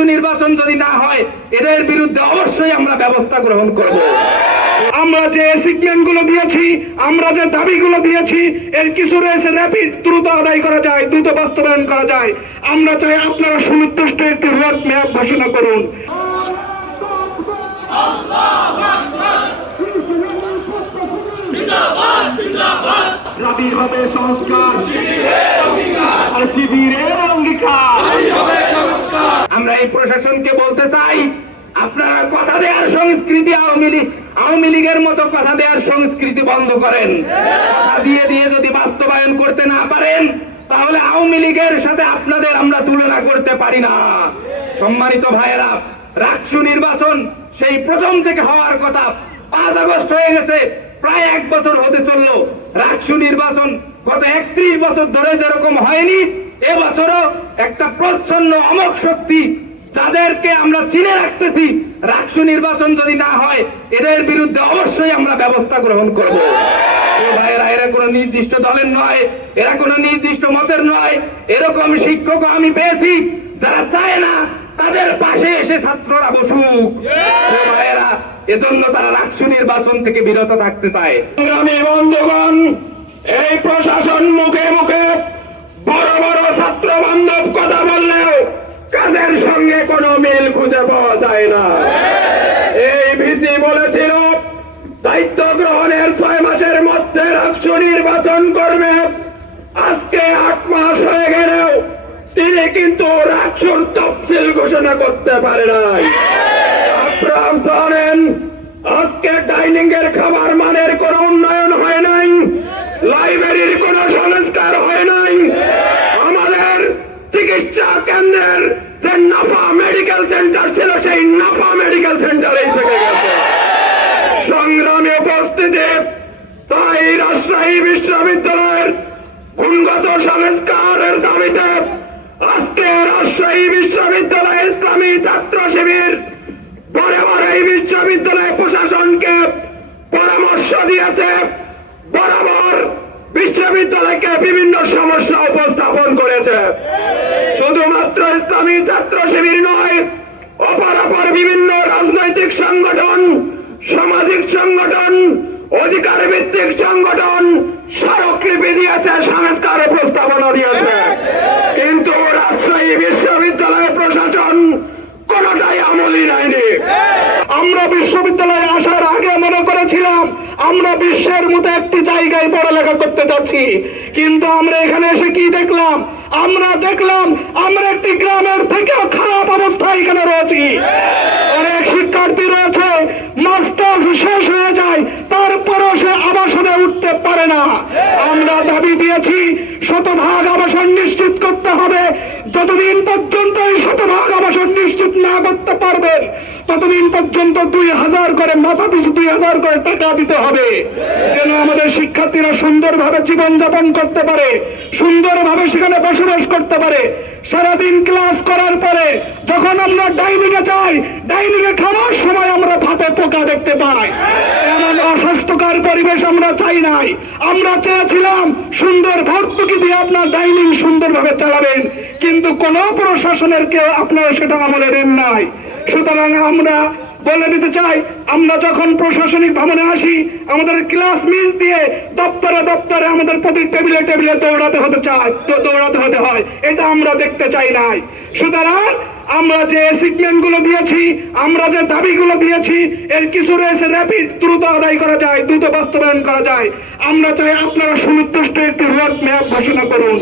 নির্বাচন যদি না হয়, এদের বিরুদ্ধে অবশ্যই আমরা ব্যবস্থা গ্রহণ করব। আমরা যে অ্যাসিগমেন্টগুলো দিয়েছি, আমরা যে দাবিগুলো দিয়েছি, এর কিছু রয়েছে র্যাপিড দ্রুত আদায় করা যায়, দ্রুত বাস্তবায়ন করা যায়। আমরা চাই আপনারা সুনির্দিষ্ট একটি রোড ম্যাপ ঘোষণা করুন। সংস্কার। শিবিরের অঙ্গীকার। আমরা এই প্রশাসনকে বলতে চাই, আপনারা কথা দেওয়ার সংস্কৃতি আওয়ামী লীগ, আওয়ামী লীগের মতো কথা দেওয়ার সংস্কৃতি বন্ধ করেন। দিয়ে দিয়ে যদি বাস্তবায়ন করতে না পারেন, তাহলে আওয়ামী লীগের সাথে আপনাদের আমরা তুলনা করতে পারি না। সম্মানিত ভাইয়েরা, রাকসু নির্বাচন সেই প্রথম থেকে হওয়ার কথা পাঁচ আগস্ট হয়ে গেছে, প্রায় এক বছর হতে চলল। রাকসু নির্বাচন গত একত্রিশ বছর ধরে যেরকম হয়নি এবছরও একটা প্রচ্ছন্ন অমক শক্তি যাদেরকে আমরা চিনে রাখতেছি রাকসু নির্বাচন যদি না হয়, এদের বিরুদ্ধে অবশ্যই আমরা ব্যবস্থা গ্রহণ করব। নির্দিষ্ট দলের নয়, এরা কোনো নির্দিষ্ট মতের নয়। এরকম শিক্ষক আমি পেয়েছি, যারা চায় না তাদের পাশে এসে ছাত্ররা বসুক। ভাইয়েরা, এজন্য তারা রাকসু নির্বাচন থেকে বিরত থাকতে চায়। এই প্রশাসন মুখে মুখে বড় বড় ছাত্র বান্ধব কথা বললেও কাজের সঙ্গে কোনো মিল খুঁজে পাওয়া যায় না। এই ভিসি বলেছিল, দায়িত্ব গ্রহণের ছয় মাসের মধ্যে রাষ্ট্র নির্বাচন করবে। আজকে আট মাস হয়ে গেলেও তিনি কিন্তু রাষ্ট্র তফসিল ঘোষণা করতে পারে নাই। আপনারা আজকে ডাইনিং এর খাবার মানের কোনো উন্নয়ন হয় নাই লাইব্রেরির কোনো সংস্কার হয় নাই আমাদের চিকিৎসা কেন্দ্রের যে নাফা মেডিকেল সেন্টার ছিল, সেই নাফা মেডিকেল সেন্টারে থেকে গেছে। সংগ্রামে উপস্থিতি, তাই রাজশাহী বিশ্ববিদ্যালয়ের গুণগত সংস্কারের দাবিতে আজকে রাজশাহী বিশ্ববিদ্যালয় ইসলামী ছাত্র শিবির পরে এই বিশ্ববিদ্যালয় প্রশাসনকে পরামর্শ দিয়েছে। বরাবর বিশ্ববিদ্যালয়কে বিভিন্ন সমস্যা উপস্থাপন শুধুমাত্র ইসলামী ছাত্র শিবির নয় অপরাপর বিভিন্ন রাজনৈতিক সংগঠন, সামাজিক সংগঠন অধিকার ভিত্তিক সংগঠন স্মারকলিপি দিয়েছে, সংস্কার প্রস্তাবনা দিয়েছে। কিন্তু রাজশাহী বিশ্ববিদ্যালয় প্রশাসন কোনটাই আমলি নেয়নি। আমরা বিশ্ববিদ্যালয়ে আসার আগে মনে করেছিলাম, আমরা বিশ্বের মতো একটি জায়গায় পড়ালেখা করতে যাচ্ছি। কিন্তু আমরা এখানে এসে কি দেখলাম? আমরা দেখলাম, আমরা একটি গ্রামের থেকেও খারাপ অবস্থায় এখানে রয়েছি। অনেক শিক্ষার্থী রয়েছে, মাস্টার্স শেষ হয়ে যায়, তারপরও সে আবাসনে উঠতে পারে না। আমরা দাবি দিয়েছি, শতভাগ আবাসন নিশ্চিত করতে হবে। যতদিন পর্যন্ত এই শতভাগ আবাসন নিশ্চিত না করতে পারবেন ততদিন পর্যন্ত দুই হাজার করে মাথা পিছু দুই হাজার করে টাকা দিতে হবে। যেন আমাদের শিক্ষার্থীরা সুন্দরভাবে জীবনযাপন করতে পারে, সুন্দরভাবে সেখানে বসবাস করতে পারে। সারাদিন ক্লাস করার পরে যখন আমরা ডাইনিং এ যাই ডাইনিং এ খাওয়ার সময় আমরা ভাতে পোকা দেখতে পাই। এমন অস্বাস্থ্যকর পরিবেশ আমরা চাই নাই। আমরা চেয়েছিলাম সুন্দর ভর্তুকি দিয়ে আপনার ডাইনিং সুন্দরভাবে চালাবেন, কিন্তু কোন প্রশাসনের কেউ আপনারা সেটা আমলে দেন নাই। সুতরাং আমরা বলে দিতে চাই, আমরা যখন প্রশাসনিক ভবনে আসি, আমাদের ক্লাস মিস দিয়ে দপ্তরে দপ্তরে আমাদের প্রতি টেবিলে টেবিলে দৌড়াতে হতে চায় দৌড়াতে হতে হয়। এটা আমরা দেখতে চাই নাই। সুতরাং আমরা যে অ্যাসিগমেন্টগুলো দিয়েছি, আমরা যে দাবিগুলো দিয়েছি, এর কিছু রয়েছে র্যাপিড দ্রুত আদায় করা যায়, দ্রুত বাস্তবায়ন করা যায়। আমরা চাই আপনারা সুনির্দিষ্ট একটি রোড ম্যাপ ঘোষণা করুন।